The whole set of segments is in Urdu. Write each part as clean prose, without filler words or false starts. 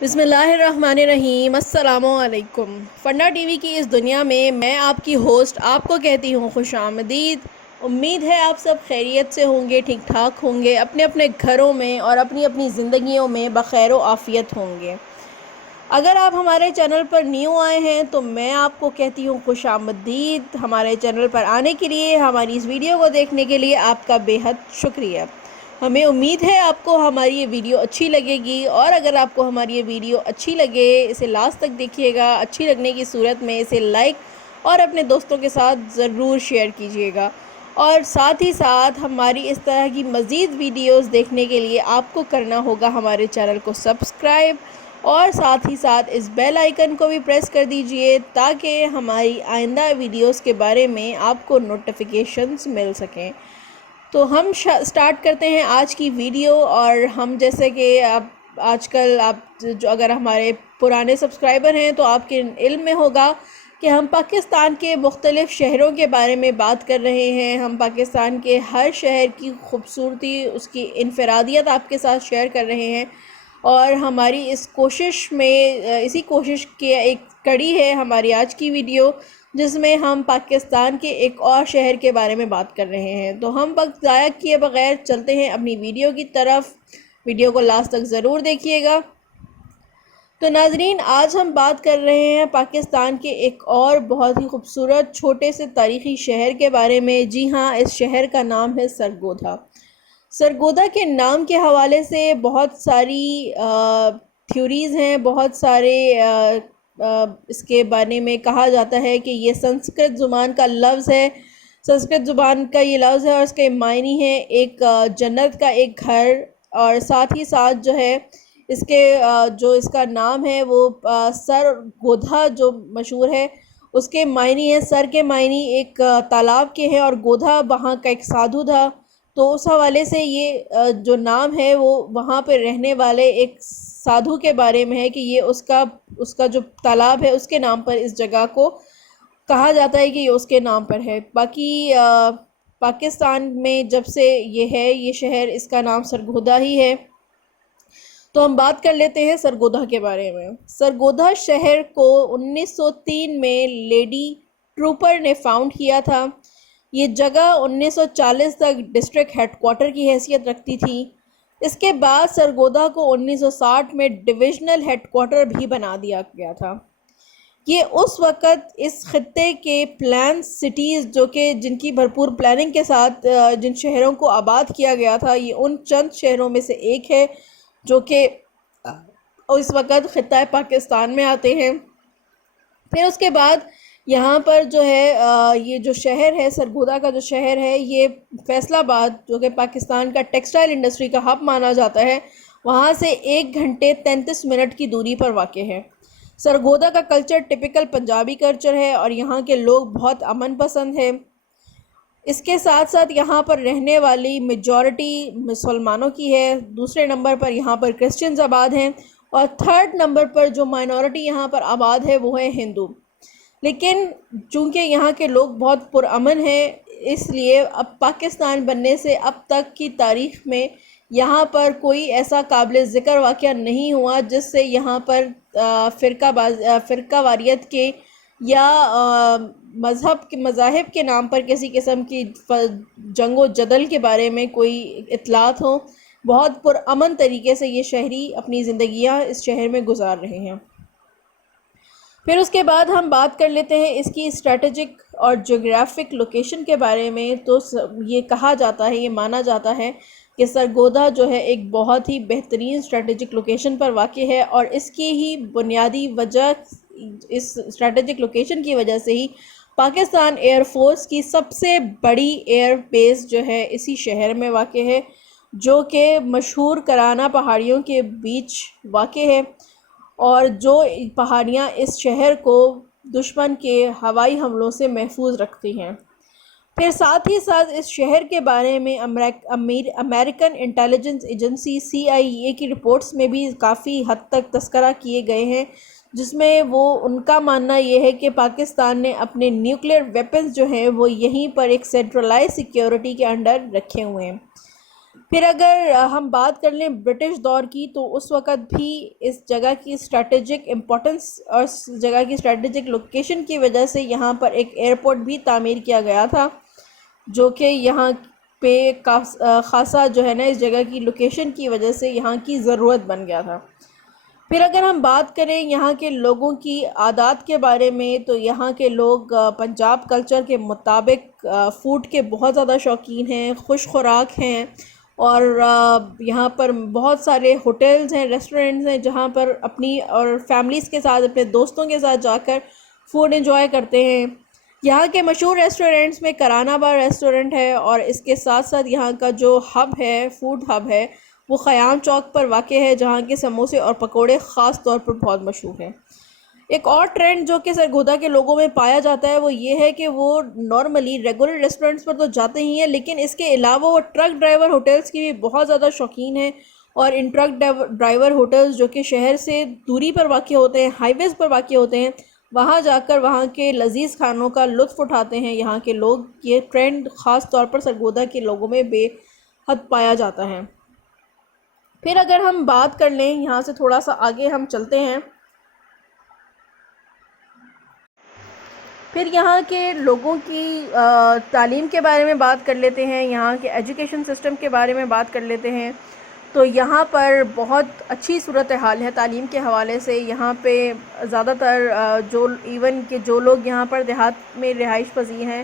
بسم اللہ الرحمن الرحیم۔ السلام علیکم۔ فنڈا ٹی وی کی اس دنیا میں آپ کی ہوسٹ آپ کو کہتی ہوں خوش آمدید۔ امید ہے آپ سب خیریت سے ہوں گے، ٹھیک ٹھاک ہوں گے، اپنے اپنے گھروں میں اور اپنی اپنی زندگیوں میں بخیر و عافیت ہوں گے۔ اگر آپ ہمارے چینل پر نیو آئے ہیں تو میں آپ کو کہتی ہوں خوش آمدید۔ ہمارے چینل پر آنے کے لیے، ہماری اس ویڈیو کو دیکھنے کے لیے آپ کا بے حد شکریہ۔ ہمیں امید ہے آپ کو ہماری یہ ویڈیو اچھی لگے گی، اور اگر آپ کو ہماری یہ ویڈیو اچھی لگے اسے لاسٹ تک دیکھیے گا۔ اچھی لگنے کی صورت میں اسے لائک اور اپنے دوستوں کے ساتھ ضرور شیئر کیجیے گا، اور ساتھ ہی ساتھ ہماری اس طرح کی مزید ویڈیوز دیکھنے کے لیے آپ کو کرنا ہوگا ہمارے چینل کو سبسکرائب، اور ساتھ ہی ساتھ اس بیل آئیکن کو بھی پریس کر دیجئے تاکہ ہماری آئندہ ویڈیوز کے بارے میں آپ کو نوٹیفیکیشنز مل سکیں۔ تو ہم سٹارٹ کرتے ہیں آج کی ویڈیو، اور ہم جیسے کہ آج کل آپ جو اگر ہمارے پرانے سبسکرائبر ہیں تو آپ کے علم میں ہوگا کہ ہم پاکستان کے مختلف شہروں کے بارے میں بات کر رہے ہیں۔ ہم پاکستان کے ہر شہر کی خوبصورتی، اس کی انفرادیت آپ کے ساتھ شیئر کر رہے ہیں، اور ہماری اس کوشش میں اسی کوشش کی ایک کڑی ہے ہماری آج کی ویڈیو، جس میں ہم پاکستان کے ایک اور شہر کے بارے میں بات کر رہے ہیں۔ تو ہم وقت ضائع کیے بغیر چلتے ہیں اپنی ویڈیو کی طرف۔ ویڈیو کو لاسٹ تک ضرور دیکھیے گا۔ تو ناظرین، آج ہم بات کر رہے ہیں پاکستان کے ایک اور بہت ہی خوبصورت چھوٹے سے تاریخی شہر کے بارے میں۔ جی ہاں، اس شہر کا نام ہے سرگودھا۔ سرگودھا کے نام کے حوالے سے بہت ساری تھیوریز ہیں، بہت سارے اس کے بارے میں کہا جاتا ہے کہ یہ سنسکرت زبان کا لفظ ہے، سنسکرت زبان کا یہ لفظ ہے، اور اس کے معنی ہے ایک جنت کا ایک گھر، اور ساتھ ہی ساتھ جو ہے اس کے جو اس کا نام ہے وہ سرگودھا جو مشہور ہے، اس کے معنی ہے، سر کے معنی ایک تالاب کے ہیں، اور گودھا وہاں کا ایک سادھو تھا۔ تو اس حوالے سے یہ جو نام ہے وہ وہاں پہ رہنے والے ایک سادھو کے بارے میں ہے کہ یہ اس کا جو تالاب ہے اس کے نام پر اس جگہ کو کہا جاتا ہے کہ یہ اس کے نام پر ہے۔ باقی پاکستان میں جب سے یہ ہے یہ شہر، اس کا نام سرگودھا ہی ہے۔ تو ہم بات کر لیتے ہیں سرگودھا کے بارے میں۔ سرگودھا شہر کو 1903 میں لیڈی ٹروپر نے فاؤنڈ کیا تھا۔ یہ جگہ 1940 تک ڈسٹرکٹ ہیڈ کوارٹر کی حیثیت رکھتی تھی۔ اس کے بعد سرگودھا کو 1960 میں ڈویژنل ہیڈ کوارٹر بھی بنا دیا گیا تھا۔ یہ اس وقت اس خطے کے پلان سٹیز جو کہ جن کی بھرپور پلاننگ کے ساتھ جن شہروں کو آباد کیا گیا تھا، یہ ان چند شہروں میں سے ایک ہے جو کہ اس وقت خطہ پاکستان میں آتے ہیں۔ پھر اس کے بعد یہاں پر جو ہے یہ جو شہر ہے، سرگودھا کا جو شہر ہے، یہ فیصل آباد جو کہ پاکستان کا ٹیکسٹائل انڈسٹری کا ہب مانا جاتا ہے، وہاں سے 1 گھنٹے 33 منٹ کی دوری پر واقع ہے۔ سرگودھا کا کلچر ٹپیکل پنجابی کلچر ہے، اور یہاں کے لوگ بہت امن پسند ہیں۔ اس کے ساتھ ساتھ یہاں پر رہنے والی میجورٹی مسلمانوں کی ہے۔ دوسرے نمبر پر یہاں پر کرسچنز آباد ہیں، اور تھرڈ نمبر پر جو مائنورٹی یہاں پر آباد ہے وہ ہے ہندو۔ لیکن چونکہ یہاں کے لوگ بہت پرامن ہیں، اس لیے اب پاکستان بننے سے اب تک کی تاریخ میں یہاں پر کوئی ایسا قابل ذکر واقعہ نہیں ہوا جس سے یہاں پر فرقہ واریت کے یا مذاہب کے نام پر کسی قسم کی جنگ و جدل کے بارے میں کوئی اطلاعات ہوں۔ بہت پرامن طریقے سے یہ شہری اپنی زندگیاں اس شہر میں گزار رہے ہیں۔ پھر اس کے بعد ہم بات کر لیتے ہیں اس کی اسٹریٹجک اور جغرافک لوکیشن کے بارے میں۔ تو یہ کہا جاتا ہے، یہ مانا جاتا ہے کہ سرگودھا جو ہے ایک بہت ہی بہترین اسٹریٹجک لوکیشن پر واقع ہے، اور اس کی ہی بنیادی وجہ، اس اسٹریٹجک لوکیشن کی وجہ سے ہی پاکستان ایئر فورس کی سب سے بڑی ایئر بیس جو ہے اسی شہر میں واقع ہے، جو کہ مشہور کرانہ پہاڑیوں کے بیچ واقع ہے، اور جو پہاڑیاں اس شہر کو دشمن کے ہوائی حملوں سے محفوظ رکھتی ہیں۔ پھر ساتھ ہی ساتھ اس شہر کے بارے میں امریکن انٹیلیجنس ایجنسی CIA کی رپورٹس میں بھی کافی حد تک تذکرہ کیے گئے ہیں، جس میں ان کا ماننا یہ ہے کہ پاکستان نے اپنے نیوکلیئر ویپنز جو ہیں وہ یہیں پر ایک سینٹرلائز سیکیورٹی کے انڈر رکھے ہوئے ہیں۔ پھر اگر ہم بات کر لیں برٹش دور کی، تو اس وقت بھی اس جگہ کی اسٹریٹجک امپورٹنس اور اس جگہ کی اسٹریٹجک لوکیشن کی وجہ سے یہاں پر ایک ایئرپورٹ بھی تعمیر کیا گیا تھا، جو کہ یہاں پہ خاصا جو ہے نا اس جگہ کی لوکیشن کی وجہ سے یہاں کی ضرورت بن گیا تھا۔ پھر اگر ہم بات کریں یہاں کے لوگوں کی عادات کے بارے میں، تو یہاں کے لوگ پنجاب کلچر کے مطابق فوڈ کے بہت زیادہ شوقین ہیں، خوش خوراک ہیں، اور یہاں پر بہت سارے ہوٹلز ہیں، ریسٹورنٹس ہیں، جہاں پر اپنی اور فیملیز کے ساتھ، اپنے دوستوں کے ساتھ جا کر فوڈ انجوائے کرتے ہیں۔ یہاں کے مشہور ریسٹورنٹس میں کرانہ بار ریسٹورنٹ ہے، اور اس کے ساتھ ساتھ یہاں کا جو ہب ہے، فوڈ ہب ہے، وہ خیام چوک پر واقع ہے، جہاں کے سموسے اور پکوڑے خاص طور پر بہت مشہور ہیں۔ ایک اور ٹرینڈ جو کہ سرگودا کے لوگوں میں پایا جاتا ہے وہ یہ ہے کہ وہ نارملی ریگولر ریسٹورنٹس پر تو جاتے ہی ہیں، لیکن اس کے علاوہ وہ ٹرک ڈرائیور ہوٹلز کی بھی بہت زیادہ شوقین ہیں، اور ان ٹرک ڈرائیور ہوٹلز جو کہ شہر سے دوری پر واقع ہوتے ہیں، ہائی ویز پر واقع ہوتے ہیں، وہاں جا کر وہاں کے لذیذ کھانوں کا لطف اٹھاتے ہیں یہاں کے لوگ۔ یہ ٹرینڈ خاص طور پر سرگودا کے لوگوں میں بے حد پایا جاتا ہے۔ پھر اگر ہم بات کر لیں، یہاں سے تھوڑا سا آگے ہم چلتے ہیں، پھر یہاں کے لوگوں کی تعلیم کے بارے میں بات کر لیتے ہیں، یہاں کے ایجوکیشن سسٹم کے بارے میں بات کر لیتے ہیں۔ تو یہاں پر بہت اچھی صورتحال ہے تعلیم کے حوالے سے۔ یہاں پہ زیادہ تر جو لوگ یہاں پر دیہات میں رہائش پذیر ہیں،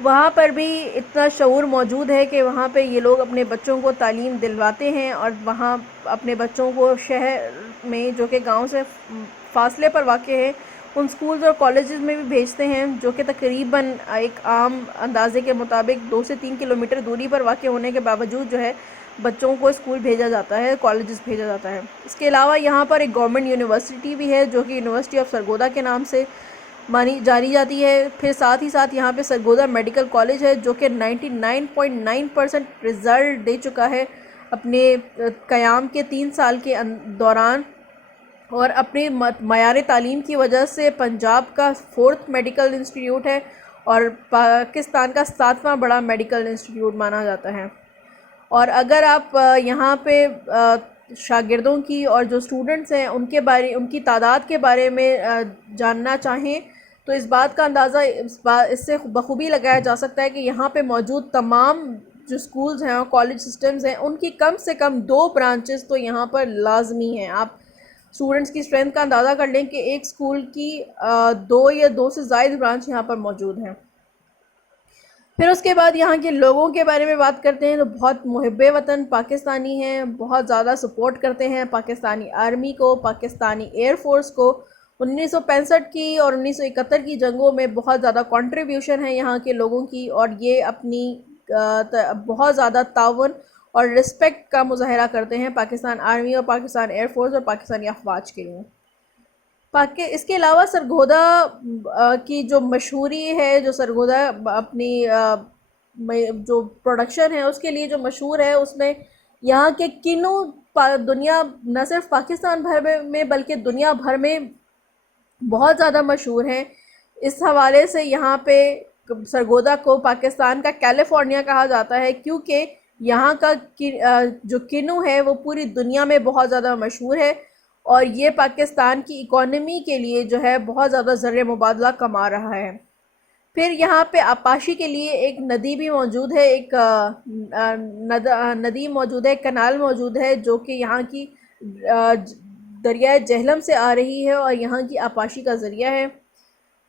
وہاں پر بھی اتنا شعور موجود ہے کہ وہاں پہ یہ لوگ اپنے بچوں کو تعلیم دلواتے ہیں، اور وہاں اپنے بچوں کو شہر میں جو کہ گاؤں سے فاصلے پر واقع ہے ان سکولز اور کالجز میں بھی بھیجتے ہیں، جو کہ تقریباً ایک عام اندازے کے مطابق 2 سے 3 کلومیٹر دوری پر واقع ہونے کے باوجود جو ہے بچوں کو اسکول بھیجا جاتا ہے، کالجز بھیجا جاتا ہے۔ اس کے علاوہ یہاں پر ایک گورنمنٹ یونیورسٹی بھی ہے، جو کہ یونیورسٹی آف سرگودا کے نام سے جانی جاتی ہے۔ پھر ساتھ ہی ساتھ یہاں پہ سرگودا میڈیکل کالج ہے، جو کہ 99.9% رزلٹ دے چکا ہے اپنے قیام کے 3 سال کے دوران، اور اپنے معیار تعلیم کی وجہ سے پنجاب کا 4تھ میڈیکل انسٹیٹیوٹ ہے، اور پاکستان کا 7واں بڑا میڈیکل انسٹیٹیوٹ مانا جاتا ہے۔ اور اگر آپ یہاں پہ شاگردوں کی اور جو اسٹوڈنٹس ہیں ان کی تعداد کے بارے میں جاننا چاہیں، تو اس بات کا اندازہ اس سے بخوبی لگایا جا سکتا ہے کہ یہاں پہ موجود تمام جو سکولز ہیں اور کالج سسٹمز ہیں، ان کی کم سے کم 2 برانچز تو یہاں پر لازمی ہیں۔ آپ اسٹوڈنٹس کی اسٹرینتھ کا اندازہ کر لیں کہ ایک اسکول کی 2 یا 2 سے زائد برانچ یہاں پر موجود ہیں۔ پھر اس کے بعد یہاں کے لوگوں کے بارے میں بات کرتے ہیں، تو بہت محب وطن پاکستانی ہیں، بہت زیادہ سپورٹ کرتے ہیں پاکستانی آرمی کو، پاکستانی ایئر فورس کو۔ 1965 کی اور 1971 کی جنگوں میں بہت زیادہ کنٹریبیوشن ہے یہاں کے لوگوں کی، اور یہ اپنی بہت زیادہ تعاون اور رسپیکٹ کا مظاہرہ کرتے ہیں پاکستان آرمی اور پاکستان ایئر فورس اور پاکستانی افواج کے لیے۔ اس کے علاوہ سرگودا کی جو مشہوری ہے، جو سرگودا اپنی جو پروڈکشن ہے اس کے لیے جو مشہور ہے، اس میں یہاں کے کنوں دنیا نہ صرف پاکستان بھر میں بلکہ دنیا بھر میں بہت زیادہ مشہور ہیں۔ اس حوالے سے یہاں پہ سرگودا کو پاکستان کا کیلیفورنیا کہا جاتا ہے، کیونکہ یہاں کا جو کنو ہے وہ پوری دنیا میں بہت زیادہ مشہور ہے، اور یہ پاکستان کی اکانومی کے لیے جو ہے بہت زیادہ زر مبادلہ کما رہا ہے۔ پھر یہاں پہ آبپاشی کے لیے ایک ندی بھی موجود ہے، ایک ندی موجود ہے، کنال موجود ہے، جو کہ یہاں کی دریائے جہلم سے آ رہی ہے اور یہاں کی آبپاشی کا ذریعہ ہے۔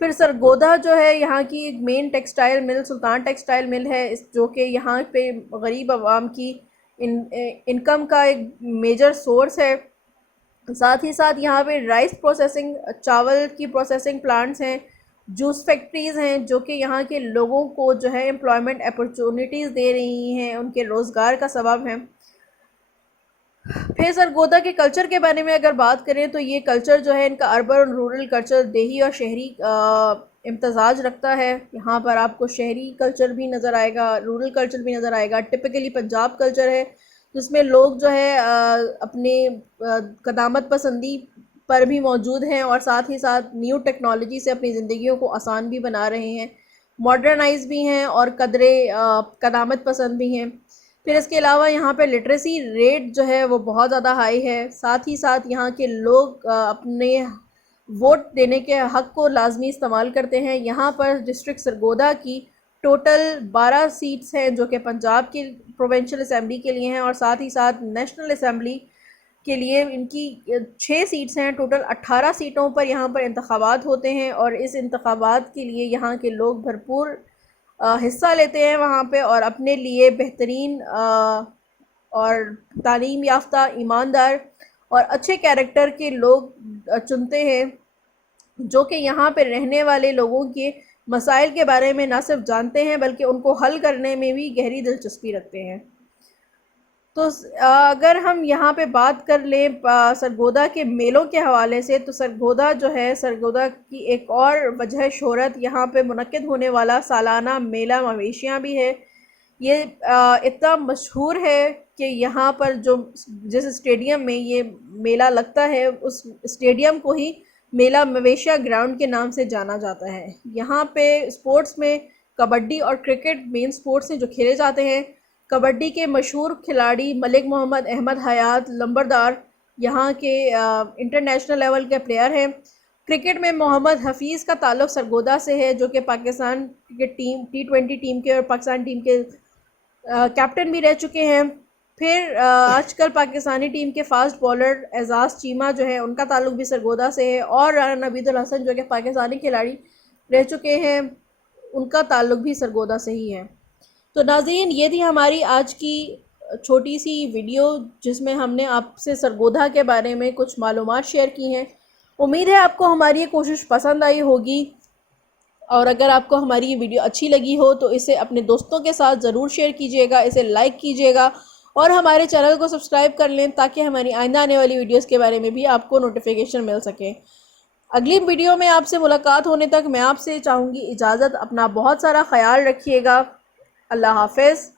پھر سرگودا جو ہے یہاں کی ایک مین ٹیکسٹائل مل سلطان ٹیکسٹائل مل ہے، جو کہ یہاں پہ غریب عوام کی انکم کا ایک میجر سورس ہے۔ ساتھ ہی ساتھ یہاں پہ رائس پروسیسنگ، چاول کی پروسیسنگ پلانٹس ہیں، جوس فیکٹریز ہیں، جو کہ یہاں کے لوگوں کو جو ہے امپلائمنٹ اپرچونیٹیز دے رہی ہیں، ان کے روزگار کا سبب ہیں۔ پھر سرگودا کے کلچر کے بارے میں اگر بات کریں، تو یہ کلچر جو ہے ان کا اربن اور رورل کلچر، دیہی اور شہری امتزاج رکھتا ہے۔ یہاں پر آپ کو شہری کلچر بھی نظر آئے گا، رورل کلچر بھی نظر آئے گا۔ ٹپکلی پنجاب کلچر ہے، جس میں لوگ جو ہے اپنے قدامت پسندی پر بھی موجود ہیں، اور ساتھ ہی ساتھ نیو ٹیکنالوجی سے اپنی زندگیوں کو آسان بھی بنا رہے ہیں، ماڈرنائز بھی ہیں اور قدرے قدامت پسند بھی ہیں۔ پھر اس کے علاوہ یہاں پہ لٹریسی ریٹ جو ہے وہ بہت زیادہ ہائی ہے، ساتھ ہی ساتھ یہاں کے لوگ اپنے ووٹ دینے کے حق کو لازمی استعمال کرتے ہیں۔ یہاں پر ڈسٹرکٹ سرگودا کی ٹوٹل 12 سیٹس ہیں جو کہ پنجاب کی پروونشل اسمبلی کے لیے ہیں، اور ساتھ ہی ساتھ نیشنل اسمبلی کے لیے ان کی 6 سیٹس ہیں۔ ٹوٹل 18 سیٹوں پر یہاں پر انتخابات ہوتے ہیں، اور اس انتخابات کے لیے یہاں کے لوگ بھرپور حصہ لیتے ہیں وہاں پہ، اور اپنے لیے بہترین اور تعلیم یافتہ، ایماندار اور اچھے کیریکٹر کے لوگ چنتے ہیں، جو کہ یہاں پہ رہنے والے لوگوں کے مسائل کے بارے میں نہ صرف جانتے ہیں بلکہ ان کو حل کرنے میں بھی گہری دلچسپی رکھتے ہیں۔ تو اگر ہم یہاں پہ بات کر لیں سرگودا کے میلوں کے حوالے سے، تو سرگودا جو ہے، سرگودا کی ایک اور وجہ شہرت یہاں پہ منعقد ہونے والا سالانہ میلہ مویشیاں بھی ہے۔ یہ اتنا مشہور ہے کہ یہاں پر جس اسٹیڈیم میں یہ میلہ لگتا ہے، اس اسٹیڈیم کو ہی میلہ مویشیاں گراؤنڈ کے نام سے جانا جاتا ہے۔ یہاں پہ اسپورٹس میں کبڈی اور کرکٹ مین اسپورٹس ہیں جو کھیلے جاتے ہیں۔ کبڈی کے مشہور کھلاڑی ملک محمد احمد حیات لمبردار یہاں کے انٹرنیشنل لیول کے پلیئر ہیں۔ کرکٹ میں محمد حفیظ کا تعلق سرگودا سے ہے، جو کہ Pakistan cricket team T20 team کے اور پاکستان ٹیم کے کیپٹن بھی رہ چکے ہیں۔ پھر آج کل پاکستانی ٹیم کے فاسٹ بالر اعزاز چیمہ جو ہے، ان کا تعلق بھی سرگودا سے ہے، اور رانا نوید الحسن جو کہ پاکستانی کھلاڑی رہ چکے ہیں، ان کا تعلق بھی سرگودا سے ہی ہے۔ تو ناظرین، یہ تھی ہماری آج کی چھوٹی سی ویڈیو جس میں ہم نے آپ سے سرگودا کے بارے میں کچھ معلومات شیئر کی ہیں۔ امید ہے آپ کو ہماری یہ کوشش پسند آئی ہوگی، اور اگر آپ کو ہماری یہ ویڈیو اچھی لگی ہو تو اسے اپنے دوستوں کے ساتھ ضرور شیئر کیجیے گا، اسے لائک کیجیے گا، اور ہمارے چینل کو سبسکرائب کر لیں تاکہ ہماری آئندہ آنے والی ویڈیوز کے بارے میں بھی آپ کو نوٹیفیکیشن مل سکے۔ اگلی ویڈیو میں آپ سے ملاقات ہونے تک میں آپ سے چاہوں گی اجازت۔ اپنا بہت سارا خیال رکھیے گا۔ اللہ حافظ۔